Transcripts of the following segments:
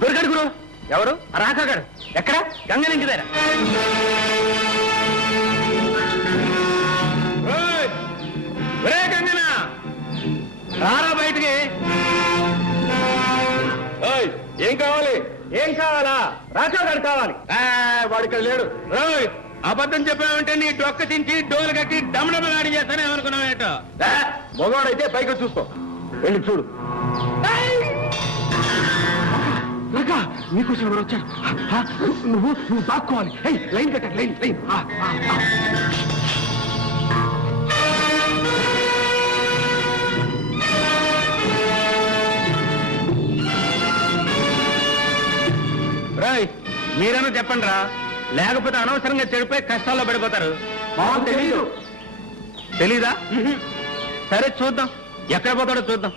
దొరికాడు గురు. ఎవరు? రాకాగాడు. ఎక్కడ? గంగ నుంచి దగ్గర. గంగనా రారా బయటికి. ఏం కావాలి? ఏం కావాలా? రాకాగాడు కావాలి. వాడు ఇక్కడ లేడు. అబద్ధం చెప్పావంటే నీ డొక్క చించి డోలు కట్టి డమడమలాడి చేస్తానే అనుకున్నావేటో. మగవాడైతే పైకి చూసుకో. వెళ్ళి చూడు. నీకోసం ఎవరు వచ్చారు? నువ్వు దాక్కోవాలి. లైన్ కట్టాలి. Line line. రాయ్ మీరన్నా చెప్పండి రా, లేకపోతే అనవసరంగా చెడిపోయి కష్టాల్లో పడిపోతారు. తెలీదు. తెలీదా? సరే చూద్దాం, ఎక్కడ పోతాడో చూద్దాం.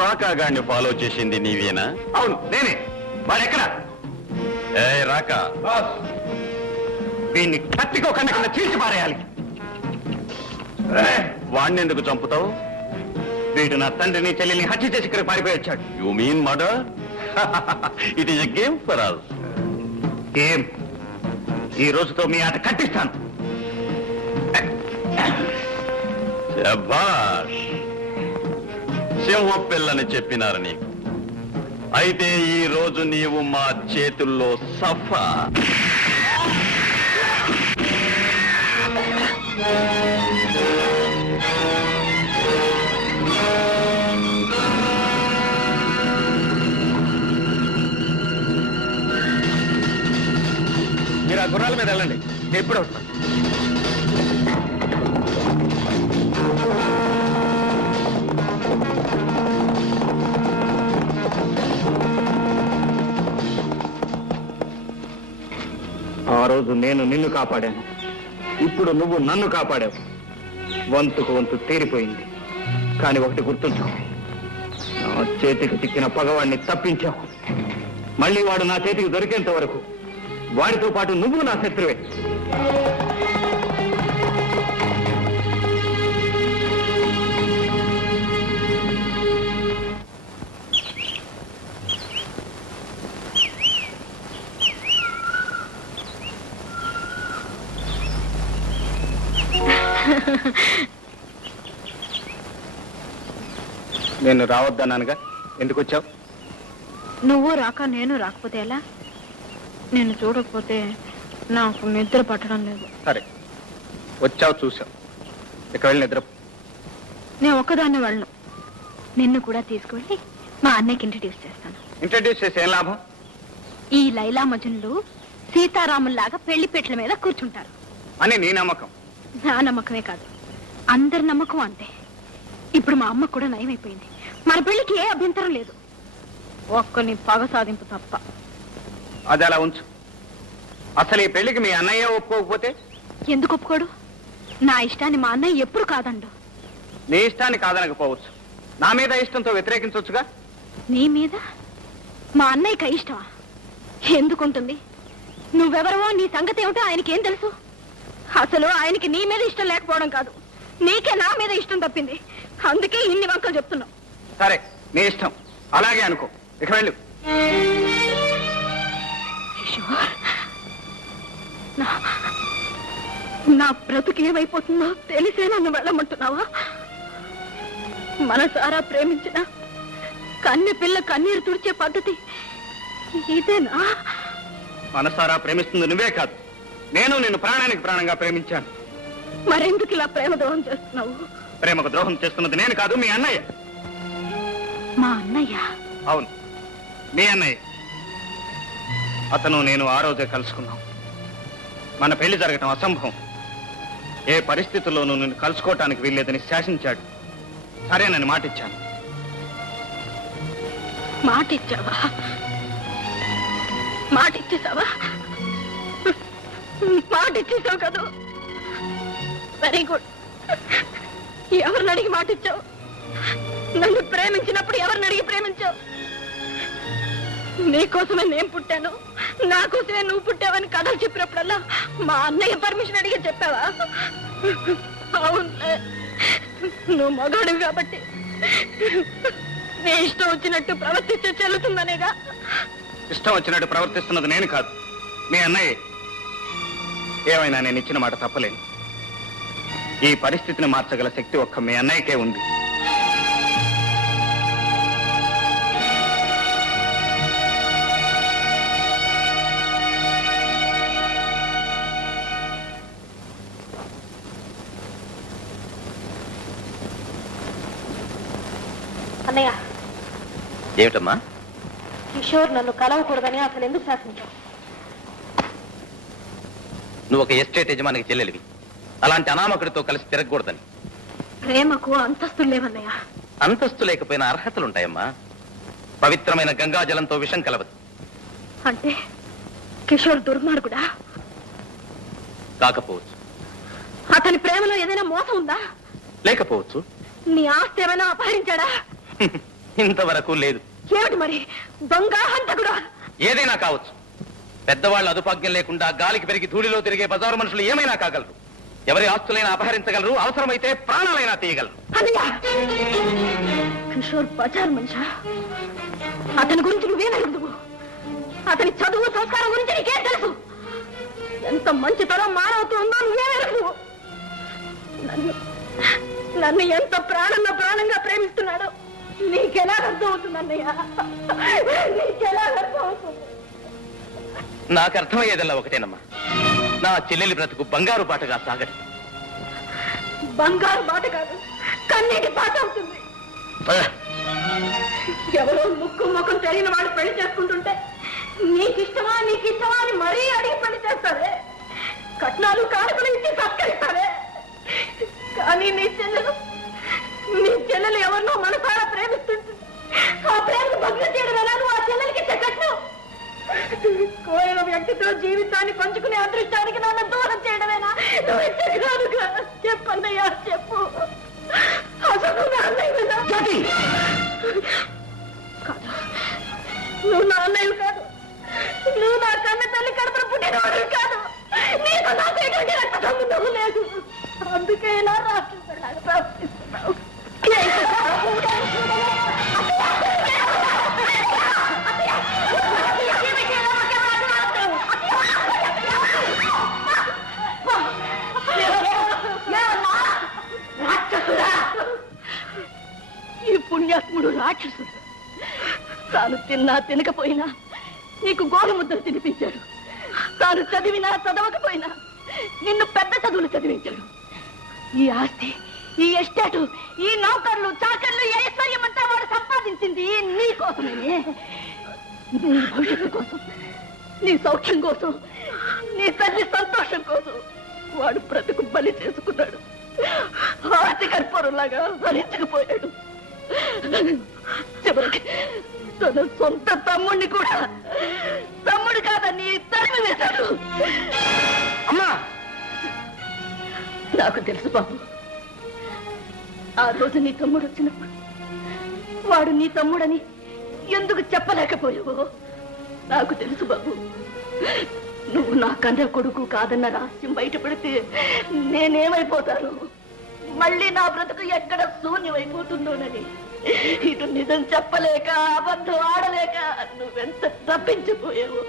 రాకాగాడిని ఫాలో చేసింది నీవేనా? అవును నేనే. వాడెక్కడ? రాకా, వీడిని కత్తికో కన్నా చీల్చి పారేయాలి. వాడిని ఎందుకు చంపుతావు? వీడు నా తండ్రిని చెల్లెల్ని హత్య చేసి ఇక్కడ పారిపోయి వచ్చాడు. You mean murder? It is a game for us. Game? ఈ రోజుతో మీ ఆట కట్టిస్తాను. శభాష్, సింహం పిల్లని చెప్పినారు నీకు. అయితే ఈ రోజు నీవు మా చేతుల్లో సఫా. మీరు ఆ గుర్రాల మీద వెళ్ళండి, నేను ఎప్పుడు వస్తాను. ఆ రోజు నేను నిన్ను కాపాడాను, ఇప్పుడు నువ్వు నన్ను కాపాడావు. వంతుకు వంతు తీరిపోయింది. కానీ ఒకటి గుర్తుంచు, నా చేతికి చిక్కిన పగవాడిని తప్పించావు. మళ్ళీ వాడు నా చేతికి దొరికేంత వరకు వాడితో పాటు నువ్వు నా శత్రువే. నేను రావద్దన్నానుగా, ఎందుకు వచ్చావు? నువ్వు రాక నేను రాకపోతే ఎలా? నేను చూడకపోతే నాకు నిద్ర పట్టడం లేదు. సరే, వచ్చావు చూసావు, ఇక వెళ్ళి నిద్ర. నేను ఒక్కదాన్ని వెళ్ళను, నిన్ను కూడా తీసుకువెళ్ళి మా అన్నయ్యకి ఇంట్రడ్యూస్ చేస్తాను. ఇంట్రడ్యూస్ చేసి ఏం లాభం? ఈ లైలా మజనులు సీతారాముల్లాగా పెళ్లి పెట్ల మీద కూర్చుంటారు అని నీ నమ్మకం. నా నమ్మకమే కాదు, అందరి నమ్మకం అంతే. ఇప్పుడు మా అమ్మ కూడా నయమైపోయింది, మన పెళ్లికి ఏ అభ్యంతరం లేదు, ఒక్కని పగ సాధింపు తప్ప. అది అలా ఉంచు. అసలు ఈ పెళ్లికి మీ అన్నయ్య ఒప్పుకోకపోతే? ఎందుకు ఒప్పుకోడు? నా ఇష్టాన్ని మా అన్నయ్య ఎప్పుడు కాదండు. నీ ఇష్టాన్ని కాదనకపోవచ్చు, నా మీద ఇష్టంతో వ్యతిరేకించవచ్చుగా. నీ మీద మా అన్నయ్యకి ఇష్టమా? ఎందుకుంటుంది? నువ్వెవరవో, నీ సంగతి ఏమిటో ఆయనకేం తెలుసు? అసలు ఆయనకి నీ మీద ఇష్టం లేకపోవడం కాదు, నీకే నా మీద ఇష్టం తప్పింది. అందుకే ఇన్ని వంకలు చెప్తున్నావు. సరే, నీ ఇష్టం, అలాగే అనుకో. ఇక వెళ్ళు. నా బ్రతుకు ఏమైపోతుందో తెలిసే నన్ను వెళ్ళమంటున్నావా? మనసారా ప్రేమించిన కన్నె పిల్ల కన్నీరు తుడిచే పద్ధతి ఇదేనా? మనసారా ప్రేమిస్తుంది నువ్వే కాదు, నేను నిన్ను ప్రాణానికి ప్రాణంగా ప్రేమించాను. మరెందుకు ఇలా ప్రేమ ద్రోహం చేస్తున్నావు? ప్రేమకు ద్రోహం చేస్తున్నది నేను కాదు, మీ అన్నయ్య. మా అన్నయ్య? అవును, మీ అన్నయ్య. అతను నేను ఆ రోజే కలుసుకున్నాం. మన పెళ్లి జరగటం అసంభవం, ఏ పరిస్థితుల్లోనూ నిన్ను కలుసుకోవటానికి వీల్లేదని శాసించాడు. సరేనని మాటిచ్చాను. మాటిచ్చావా? మాటిచ్చేసావా? మాటిచ్చేసావు కదా, వెరీ గుడ్. ఎవరిని అడిగి మాటిచ్చావు? నన్ను ప్రేమించినప్పుడు ఎవరిని అడిగి ప్రేమించావు? నీకోసమే నేను పుట్టాను, నా కోసమే నువ్వు పుట్టావని కథలు చెప్పినప్పుడల్లా మా అన్నయ్య పర్మిషన్ అడిగి చెప్పావా? అవునులే, నువ్వు మగాడివి కాబట్టి నీ ఇష్టం వచ్చినట్టు ప్రవర్తిస్తే చెల్లుతుందనేగా. ఇష్టం వచ్చినట్టు ప్రవర్తిస్తున్నది నేను కాదు, మీ అన్నయ్య. ఏమైనా నేను ఇచ్చిన మాట తప్పలేను. ఈ పరిస్థితిని మార్చగల శక్తి ఒక్క మీ అన్నయ్యకే ఉంది. అన్నయ్య, ఏమిటమ్మా? కిషోర్ నన్ను కలవకూడదని అసలు ఎందుకు శాసించావు? నువ్వు ఒక ఎస్టేట్ యజమానికి చెల్లెలివి, అలాంటి అనామకుడితో కలిసి తిరగకూడదని. ప్రేమకు అంతస్తులు లేవన్నయ్య. అంతస్తు లేకపోయినా అర్హతలుంటాయమ్మా. పవిత్రమైన గంగాజలంతో విషం కలవదు. అంటే కిషోర్ దుర్మార్గుడా? కాకపోవచ్చు. అతని ప్రేమలో ఏదైనా మోసం ఉందా? లేకపోవచ్చు. నీ ఆస్తి ఏమైనా అపహరించాడా? ఇంతవరకు లేదు. ఏమిటి మరి? దొంగ, హంతకుడా? ఏదైనా కావచ్చు. పెద్దవాళ్ళు అదుపాజ్ఞం లేకుండా గాలికి పెరిగి ధూళిలో తిరిగే బజారు మనుషులు ఏమైనా కాగలరు. ఎవరి ఆస్తులైనా అపహరించగలరు, అవసరమైతే ప్రాణాలైనా తీయగలరు. కిషోర్ బజార్ మనిషా? అతని గురించి నువ్వేనడుగు. అతని చదువు సంస్కారం గురించి నీకేం తెలుసు? ఎంత మంచితనం మానవత్వం ఉందో నువ్వేనడుగు. నన్ను ఎంత ప్రాణంగా ప్రేమిస్తున్నాడో నీకెలా అర్థం అవుతుంది అన్నయ్య? నీకెలా అర్థం అవుతుంది? నాకు అర్థమయ్యేదల్లా ఒకటేనమ్మా, నా చెల్లెలి బ్రతుకు బంగారు బాటగా సాగదు. బంగారు బాట కాదు, కన్నీటి బాట అవుతుంది. ఎవరో ముక్కు ముఖం తెలియని వాడు పెళ్లి చేసుకుంటుంటే నీకిష్టమా అని మరీ అడిగి పని చేస్తారే. కట్నాలు కానుకలు ఇచ్చి సత్కరిస్తారే. కానీ నీ చెల్లెలు ఎవరినో మనసారా ప్రేమిస్తుంటుంది. ఆ ప్రేమను భగ్నం చేయడం ఎలా? నువ్వు ఆ చెల్లెలకి కట్నం. కోరిన వ్యక్తితో జీవితాన్ని పంచుకునే అదృష్టానికి నన్ను దూరం చేయడమేనా? నువ్వు ఇచ్చగానుగా చెప్పన్నయ్యా, చెప్పు. అసలు నా అన్నయ్య కాదు, నువ్వు నా అన్నయ్య కాదు. నువ్వు నా కన్న తల్లి కడుపున పుట్టినవాడు కాదు. నీకు నాకు ఎటువంటి రక్త సంబంధం లేదు. అందుకే ఇలా రాష్ట్రంలాగా ప్రవర్తిస్తున్నావు. ఈ పుణ్యాత్ముడు రాక్షసుడు. తాను తిన్నా తినకపోయినా నీకు గోరుముద్దలు తినిపించాడు. తాను చదివినా చదవకపోయినా నిన్ను పెద్ద చదువులు చదివించాడు. ఈ ఆస్తి, ఈ ఎస్టేటు, ఈ నౌకర్లు, చాకర్లు, ఐశ్వర్యం అంతా వాడు సంపాదించింది నీ కోసమే. నీ భవిష్యత్తు కోసం, నీ సౌఖ్యం కోసం, నీ తల్లి సంతోషం కోసం వాడు బ్రతుకు బలి చేసుకున్నాడు. ఆస్తి కర్పూరంలాగా భరించకపోయాడు. చివరికి తన సొంత తమ్ముడిని కూడా తమ్ముడు కాదని తరిమి వేశాడు. అమ్మా, నాకు తెలుసు బాబు. ఆ రోజు నీ తమ్ముడు వచ్చినప్పుడు వాడు నీ తమ్ముడని ఎందుకు చెప్పలేకపోయావో నాకు తెలుసు బాబు. నువ్వు నా కన్న కొడుకు కాదన్న రహస్యం బయటపడితే నేనేమైపోతాను? మళ్ళీ నా బ్రతుకు ఎక్కడ శూన్యమైపోతుందోనని ఇటు నిజం చెప్పలేక, అబద్ధం ఆడలేక నువ్వెంత తప్పించిపోయావో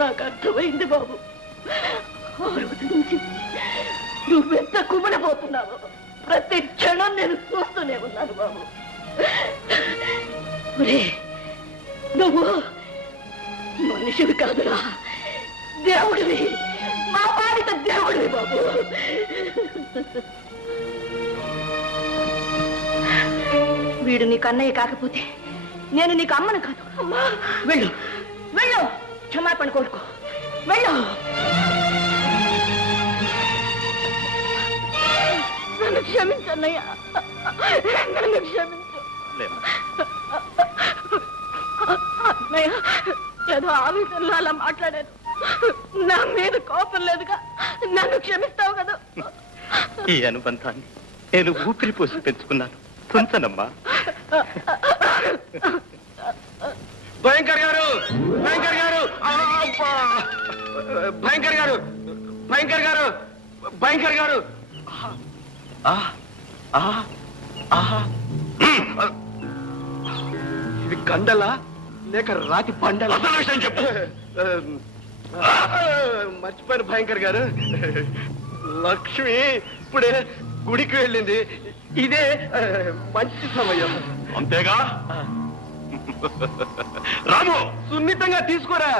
నాకు అర్థమైంది బాబు. ఆ రోజు నుంచి నువ్వెంత కుమిలిపోతున్నావో ప్రతి క్షణం నేను చూస్తూనే ఉన్నాను బాబు. నువ్వు మనిషివి కాదురా, దేవుడివి, మా పాలిట దేవుడివి బాబు. వీడు నీకు అన్నయ్య కాకపోతే నేను నీకు అమ్మను కాదు. అమ్మా, వెళ్ళు వెళ్ళు, క్షమాపణ కోరుకో, వెళ్ళు. నన్ను క్షమించన్నయ్య, నన్ను క్షమించు. అన్నయ్య, ఏదో ఆవేశంలో అలా మాట్లాడాను. నా మీద కోపం లేదుగా, నన్ను క్షమిస్తావు కదా? ఈ అనుబంధాన్ని నేను ఊపిరి పోసి పెంచుకున్నాను. తుంచనమ్మా. భయంకర్ గారు, భయంకర్ గారు, భయంకర్ గారు, భయంకర్ గారు, భయంకర్ గారు. ఇది కండలా లేక రాతి పండల? విషయం చెప్పు. మర్చిపోయాను భయంకర్ గారు. లక్ష్మి ఇప్పుడే గుడికి వెళ్ళింది. ఇదే మంచి సమయం. అంతేగా? రాము, సున్నితంగా తీసుకోరా.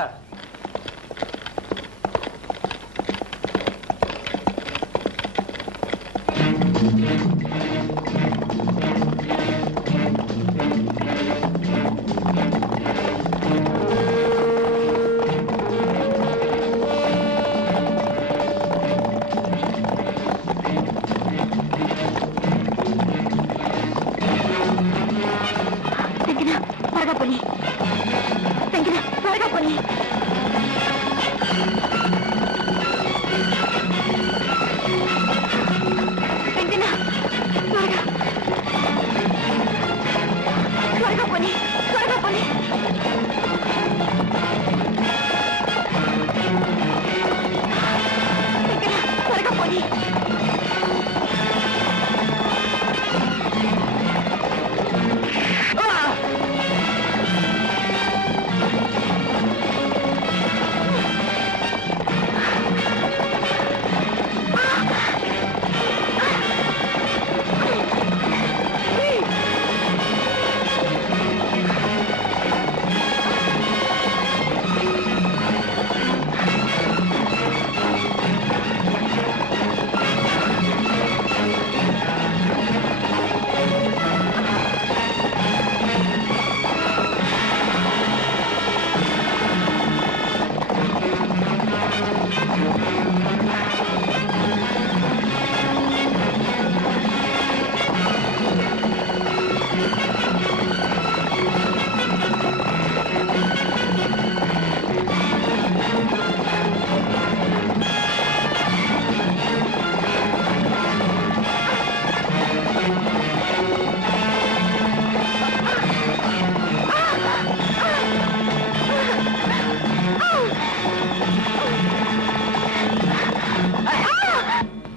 త్వరగా పోనీ, త్వరగా పోనీ. త్వరగా పోనీ, త్వరగా పోనీ. త్వరగా పోనీ.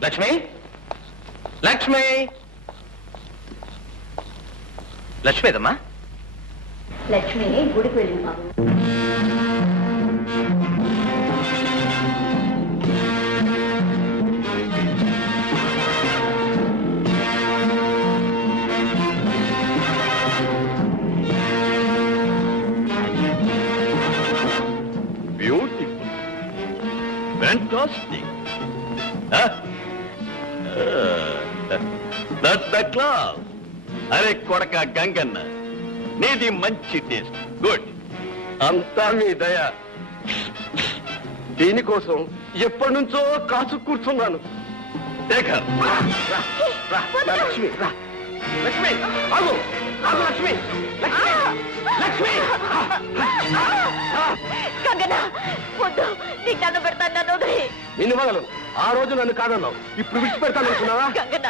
లక్ష్మి లక్ష్మి లక్ష్మీదమ్మా. లక్ష్మి గుడికి వెళ్ళింది బాబు. Beautiful, fantastic. That's the class. అరే కొడక గంగన్న, నీది మంచి టేస్ట్. గుడ్. అంతా మీ దయ. దీనికోసం ఎప్పటి నుంచో కాచు కూర్చున్నాను. శేఖర్, లక్ష్మి రా. లక్ష్మి ఆగు, ఆగు లక్ష్మి. లక్ష్మి, లక్ష్మి. గంగనా, వద్దు, నీకు దండం పెడతాను, నన్ను వదిలి. నిన్ను వదలను. ఆ రోజు నన్ను కాదన్నావు, ఇప్పుడు విడిచిపెడతాను అనుకున్నావా? గంగనా,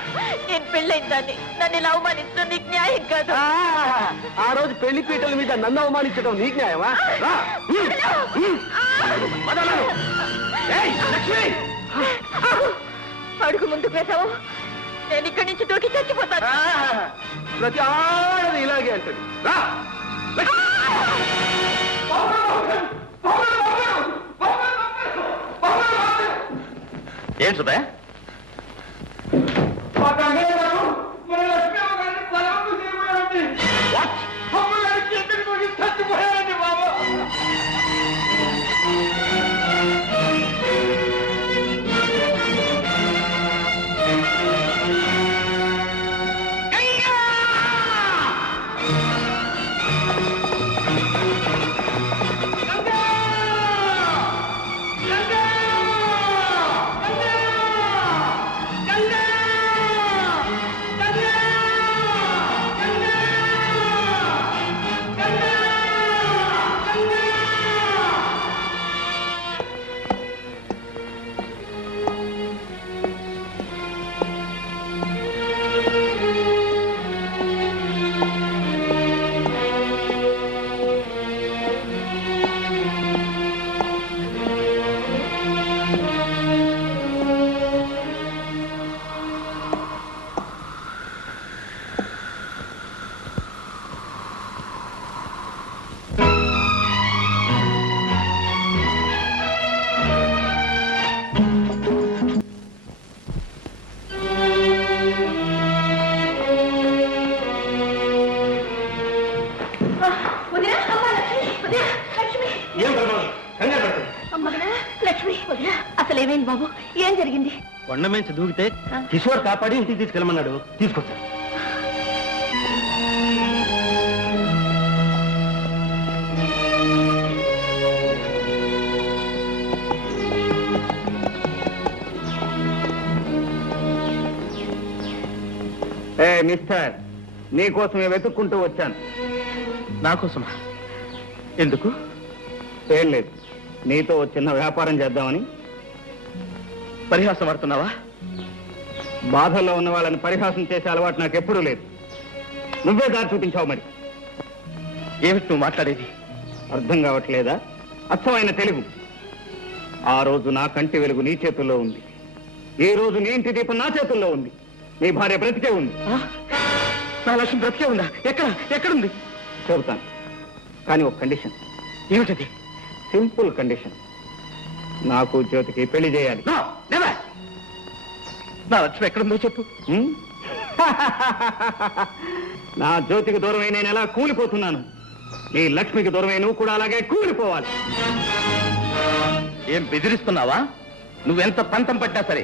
నేను పెళ్ళైందాన్ని, నన్ను ఇలా అవమానించడం నీకు న్యాయం కాదు. ఆ రోజు పెళ్లి పీటల మీద నన్ను అవమానించడం నీకు న్యాయమా? రా. వదలను. ఏయ్, లక్ష్మి. అడుగు ముందుకు వేసావు, నేను ఇక్కడి నుంచి దూకి చచ్చిపోతాను. ప్రతి ఆడది ఇలాగే అంటది. రా. ఏం సుబ్బయ్య? లక్ష్మి, అసలు ఏమైంది బాబు? ఏం జరిగింది? కొండ మీద దూకితే కిషోర్ కాపాడి ఇంటికి తీసుకెళ్ళమన్నాడు, తీసుకొచ్చాను. మిస్టర్, నీకోసమే వెతుక్కుంటూ వచ్చాను. నాకోసమా? ఎందుకు? ఏం లేదు, నీతో చిన్న వ్యాపారం చేద్దామని. పరిహాసం ఆడుతున్నావా? బాధల్లో ఉన్న వాళ్ళని పరిహాసం చేసే అలవాటు నాకు ఎప్పుడూ లేదు. నువ్వే దారి చూపించావు. మరి ఏమిటి నువ్వు మాట్లాడేది? అర్థం కావట్లేదా? అచ్చమైన తెలుగు. ఆ రోజు నా కంటి వెలుగు నీ చేతుల్లో ఉంది, ఈ రోజు నీ ఇంటి దీపం నా చేతుల్లో ఉంది. నీ భార్య బ్రతికే ఉంది. నా లక్ష్యం బ్రతికే ఉందా? ఎక్కడుంది? చెబుతాను, కానీ ఒక కండిషన్. ఏమిటది? Simple condition. నాకు జ్యోతికి పెళ్లి చేయాలి. నా లక్ష్యం ఎక్కడుందో చెప్పు. నా జ్యోతికి దూరమై నేను ఎలా కూలిపోతున్నాను, నీ లక్ష్మికి దూరమై నువ్వు కూడా అలాగే కూలిపోవాలి. ఏం బెదిరిస్తున్నావా? నువ్వెంత పంతం పట్టా సరే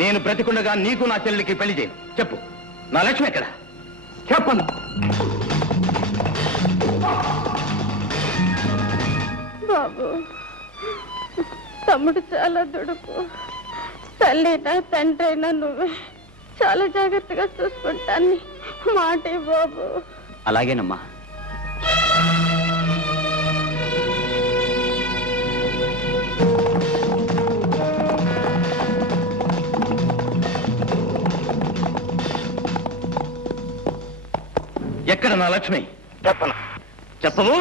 నేను బ్రతికుండగా నీకు నా చెల్లికి పెళ్లి చేయను. చెప్పు, నా లక్ష్మి ఎక్కడ? చెప్పను. బాబు, తమ్ముడు చాలా దుడుకు. తల్లినా తండ్రైనా నువ్వే చాలా జాగ్రత్తగా చూసుకుంటాను. మాటే బాబు. అలాగేనమ్మా. ఎక్కడ నా లక్ష్మి? చెప్పను. చెప్పవు?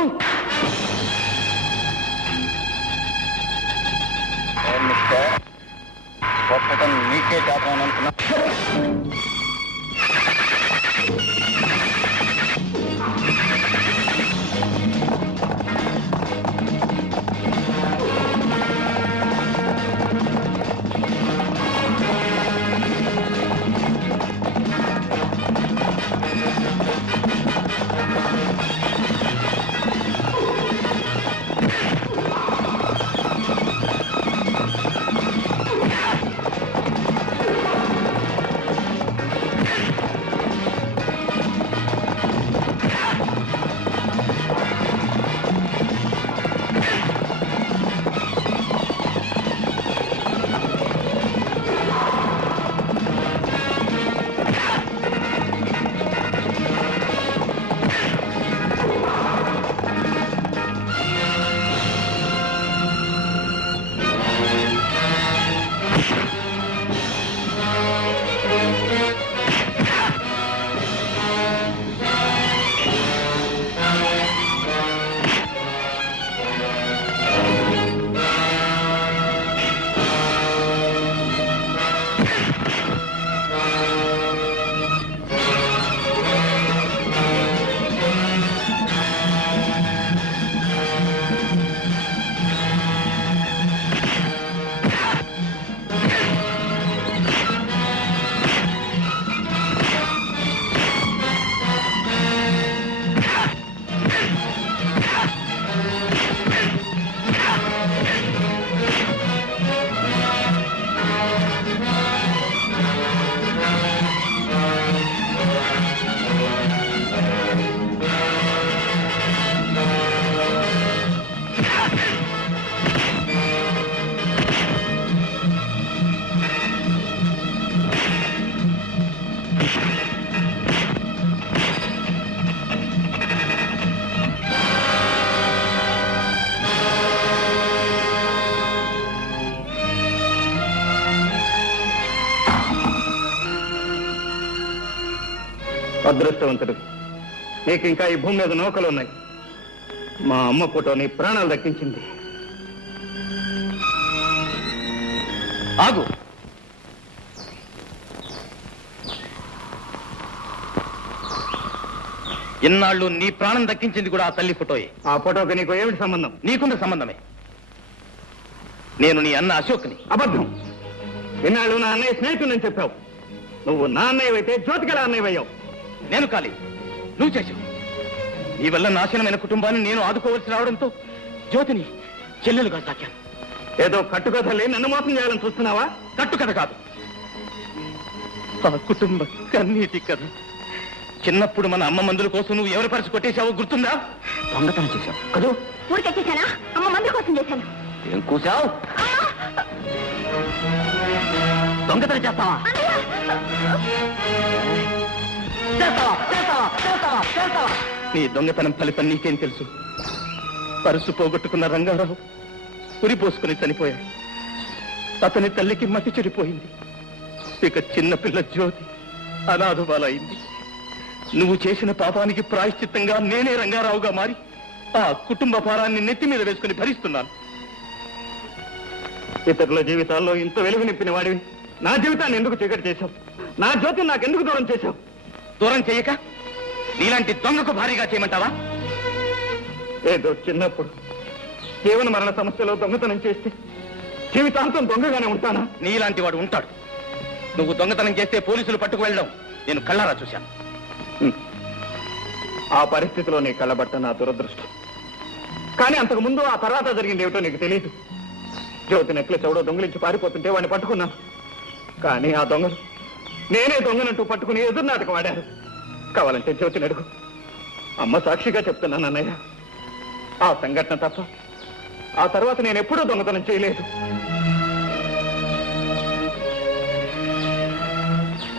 కొట్టడం నీకే కాదని అనుకున్నా. అదృష్టవంతుడు, నీకు ఇంకా ఈ భూమి మీద నౌకలు ఉన్నాయి. మా అమ్మ ఫోటో నీ ప్రాణాలు దక్కించింది. ఆగు. ఇన్నాళ్ళు నీ ప్రాణం దక్కించింది కూడా ఆ తల్లి ఫోటోయే. ఆ ఫోటోకి నీకు ఏమిటి సంబంధం? నీకున్న సంబంధమే. నేను నీ అన్న అశోక్ని. అబద్ధం. ఇన్నాళ్ళు నా అన్నయ్య స్నేహితుడని చెప్పావు. నువ్వు నా అన్నయ్యవైతే జ్యోతికల అన్నయ్యవయ్యావు. నేను కాలి, నువ్వు చేశావు. నీ వల్ల నాశనమైన కుటుంబాన్ని నేను ఆదుకోవలసి రావడంతో జ్యోతిని చెల్లెలుగా సాకాను. ఏదో కట్టుకథలే నన్ను మోసం చేయాలని చూస్తున్నావా? కట్టుకథ కాదు, ఆ కుటుంబ కన్నీటి కథ. చిన్నప్పుడు మన అమ్మ మందుల కోసం నువ్వు ఎవరి పరిచి కొట్టేశావో గుర్తుందా? దొంగతనం చేశావు కదూ? ఊరికొచ్చేసానా? అమ్మ మందుల కోసం చేశాను. ఏం కూసావు? దొంగతనం చేస్తావా? నీ దొంగతనం ఫలితం నీకేం తెలుసు? పరుసు పోగొట్టుకున్న రంగారావు ఉరిపోసుకుని చనిపోయాడు. అతని తల్లికి మతి చెడిపోయింది. ఇక చిన్నపిల్ల జ్యోతి అనాథురాలైంది. నువ్వు చేసిన పాపానికి ప్రాయశ్చిత్తంగా నేనే రంగారావుగా మారి ఆ కుటుంబ భారాన్ని నెత్తి మీద వేసుకుని భరిస్తున్నాను. ఇతరుల జీవితాల్లో ఇంత వెలుగు నింపిన వాడివి నా జీవితాన్ని ఎందుకు చీకటి చేశావు? నా జ్యోతిని నాకెందుకు దూరం చేశావు? దూరం చేయక నీలాంటి దొంగకు భారీగా చేయమంటావా? ఏదో చిన్నప్పుడు జీవన మరణ సమస్యలో దొంగతనం చేస్తే జీవితాంతం దొంగగానే ఉంటానా? నీలాంటి వాడు ఉంటాడు. నువ్వు దొంగతనం చేస్తే పోలీసులు పట్టుకు వెళ్ళడం నేను కళ్ళారా చూశాను. ఆ పరిస్థితిలో నీ కళ్ళబట్ట నా దురదృష్టం. కానీ అంతకు ముందు ఆ తర్వాత జరిగింది ఏమిటో నీకు తెలియదు. జ్యోతి నెక్లెస్ ఎవడో దొంగలించి పారిపోతుంటే వాడిని పట్టుకున్నాను. కానీ ఆ దొంగలు నేనే దొంగనంటూ పట్టుకుని ఎదురునాటకం ఆడారు. కావాలంటే జ్యోతిని అడుగు. అమ్మ సాక్షిగా చెప్తున్నాను అన్నయ్య, ఆ సంఘటన తప్ప ఆ తర్వాత నేను ఎప్పుడూ దొంగతనం చేయలేదు.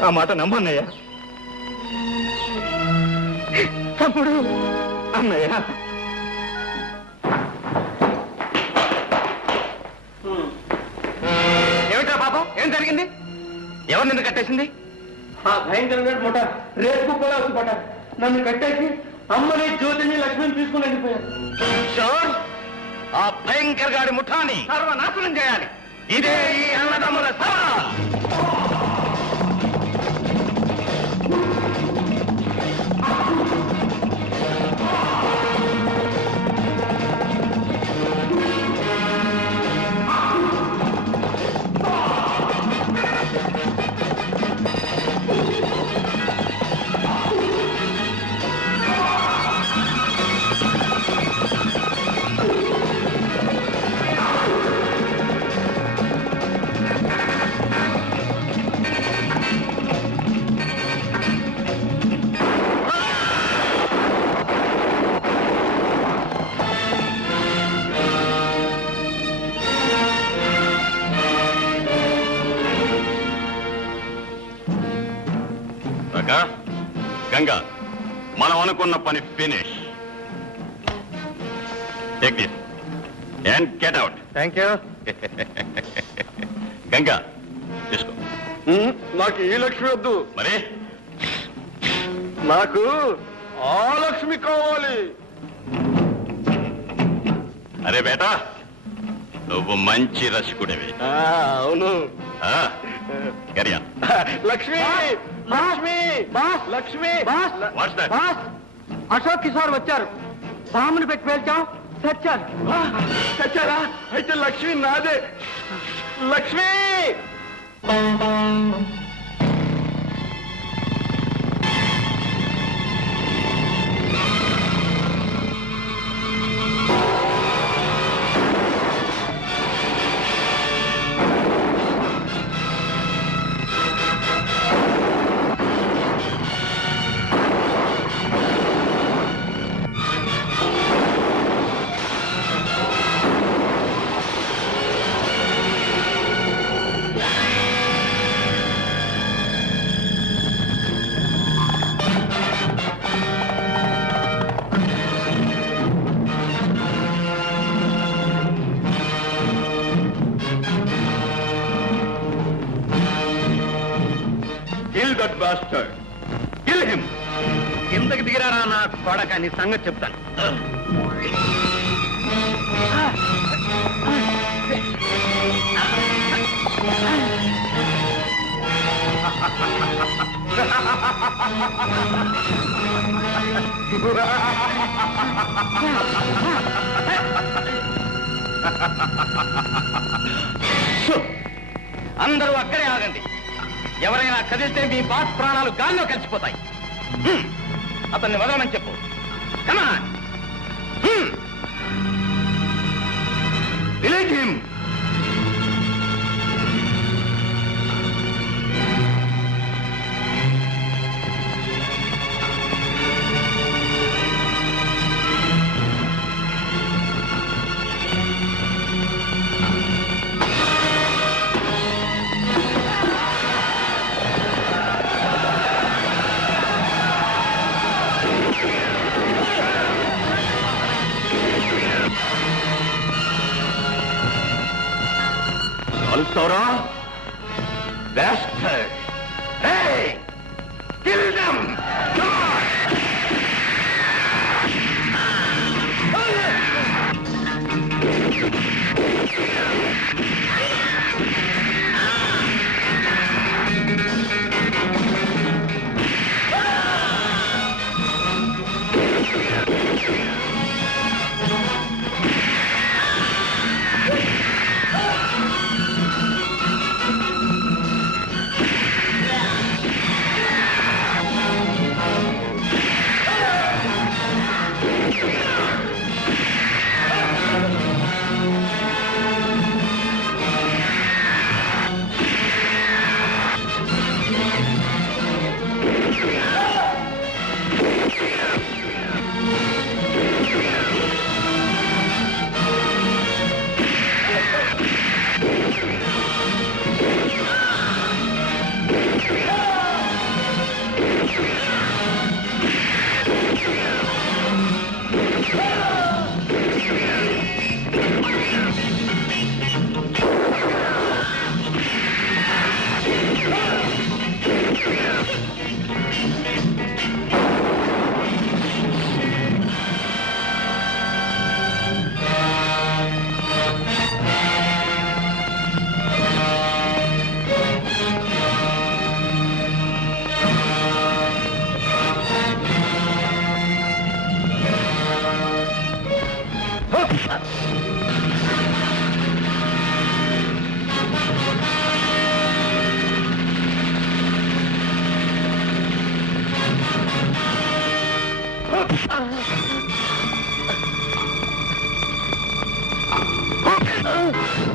ఆ మాట నమ్మన్నయ్య. తమ్ముడు, అన్నయ్య. ఏమిటా పాపం? ఏం జరిగింది? ఎవరు నిన్ను కట్టేసింది? ఆ భయంకరమైన ముఠ రేపు కూడా వచ్చి నన్ను కట్టేసి అమ్మని జ్యోతిని లక్ష్మిని తీసుకుని వెళ్ళిపోయారు. ఆ భయంకర గాడి ముఠాని సర్వనాశనం చేయాలి. ఇదే ఈ అన్నదమ్ముల సభ. గంగా, మనం అనుకున్న పని finish. Take this and get out. Thank you. Ganga తీసుకో. నాకు ఈ లక్ష్మి వద్దు, మరి నాకు ఆ లక్ష్మి కావాలి. అరే బేటా, నువ్వు మంచి రసికుడివి. అవును. గరియా లక్ష్మి, లక్ష్మి, లక్ష్మి. What's that? అశోక్ కిషోర్ వచ్చారు. బాంబుని పెట్టి పేల్చాం, చచ్చారు. చచ్చారా? అయితే లక్ష్మి నాదే. Lakshmi. Kill that bastard. Kill him. ఇంతకు దిగిరారా నా కొడక, నీ సంగతి చెప్తాను. అందరూ అక్కడే ఆగండి. ఎవరైనా కదిలితే మీ బాస్ ప్రాణాలు గాల్లో కలిసిపోతాయి. అతన్ని వదలమని చెప్పు. Come on. Release him. Alsora, bastard! Hey! Kill them! Come on!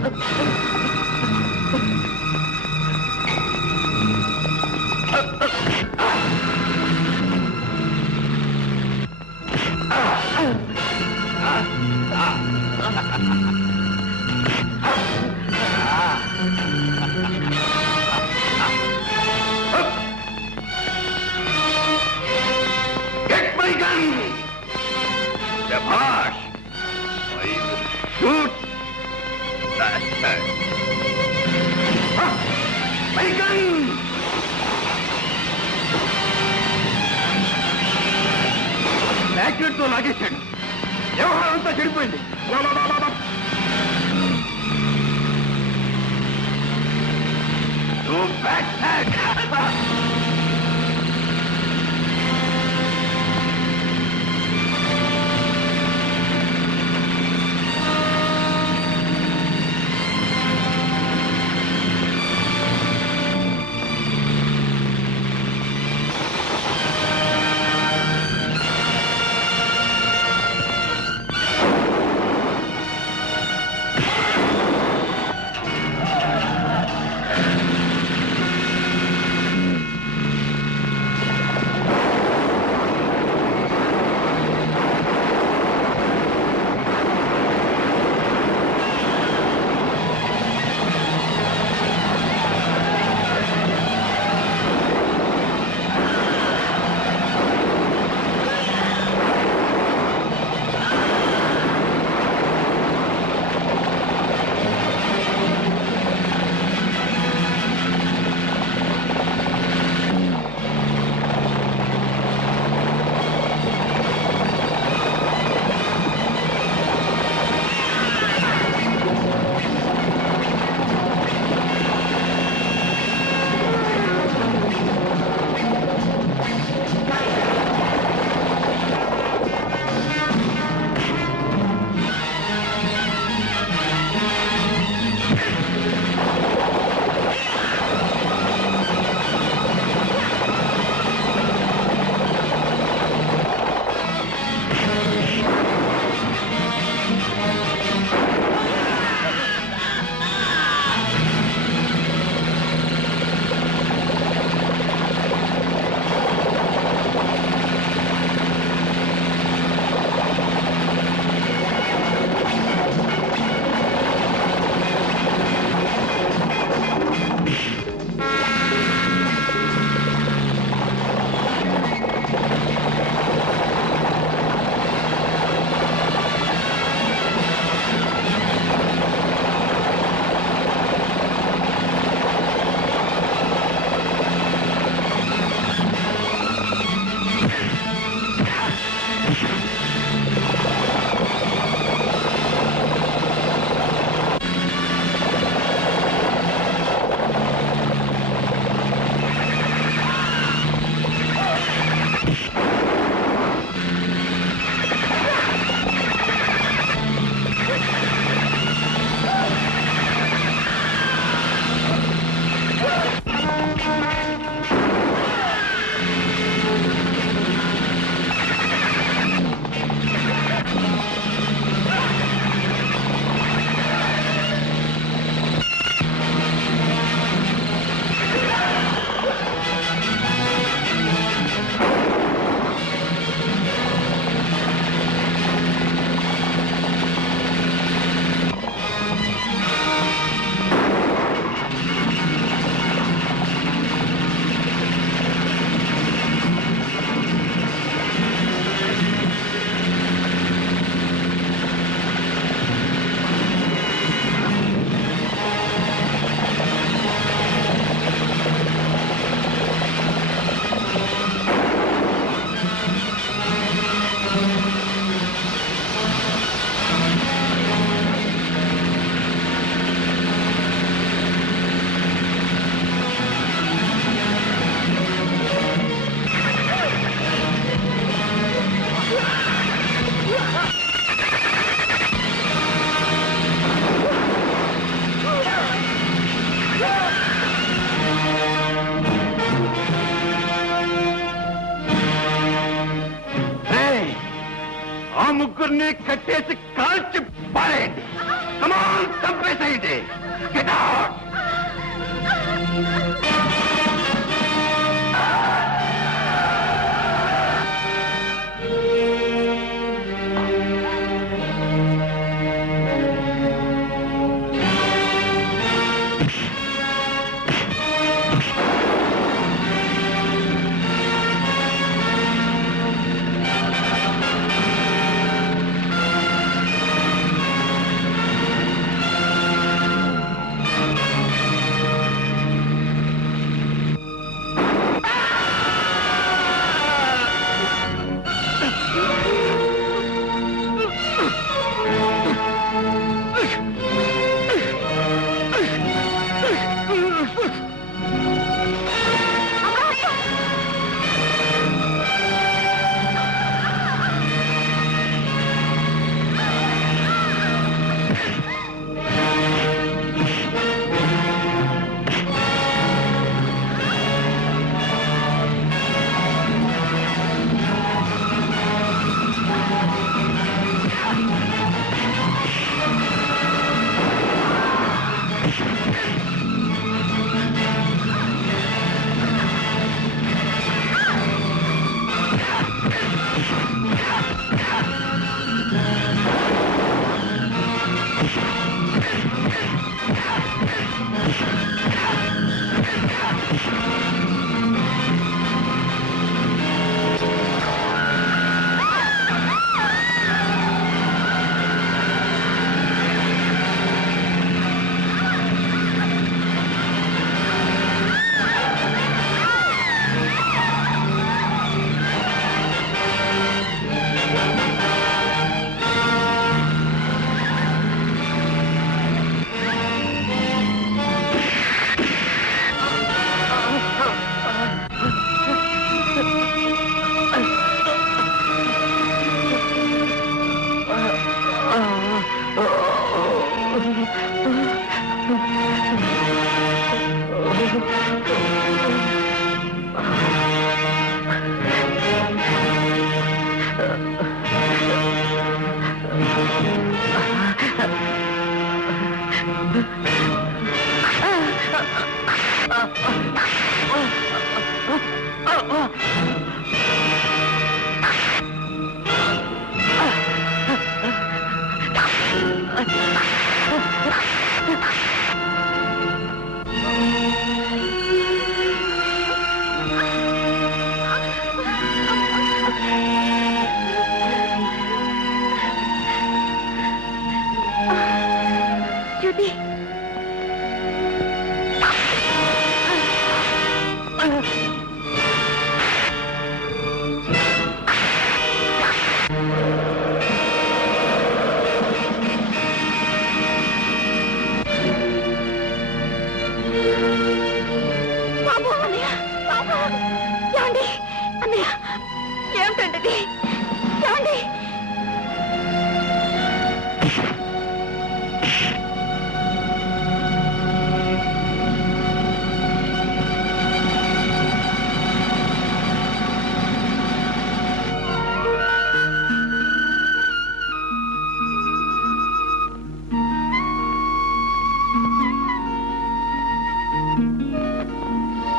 Get my gun! Shabash! I will shoot bastard! My gun! Backlit తో లాగేశాడు. వ్యవహారం అంతా చెడిపోయింది. ముగ్గురిని కట్టేసి కాల్చి పారేయండి. కమాన్ చంపేసి తీసేయండి. Get out!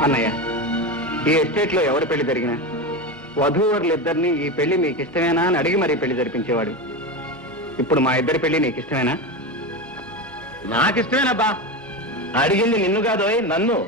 అన్నయ్య, ఈ ఎస్టేట్ లో ఎవరి పెళ్లి జరిగినా వధూవరులిద్దరినీ ఈ పెళ్లి మీకు ఇష్టమేనా అని అడిగి మరీ పెళ్లి జరిపించేవాడు. ఇప్పుడు మా ఇద్దరి పెళ్లి నీకు ఇష్టమేనా? నాకిష్టమేనబ్బా. అడిగింది నిన్ను కాదోయ్, నన్ను.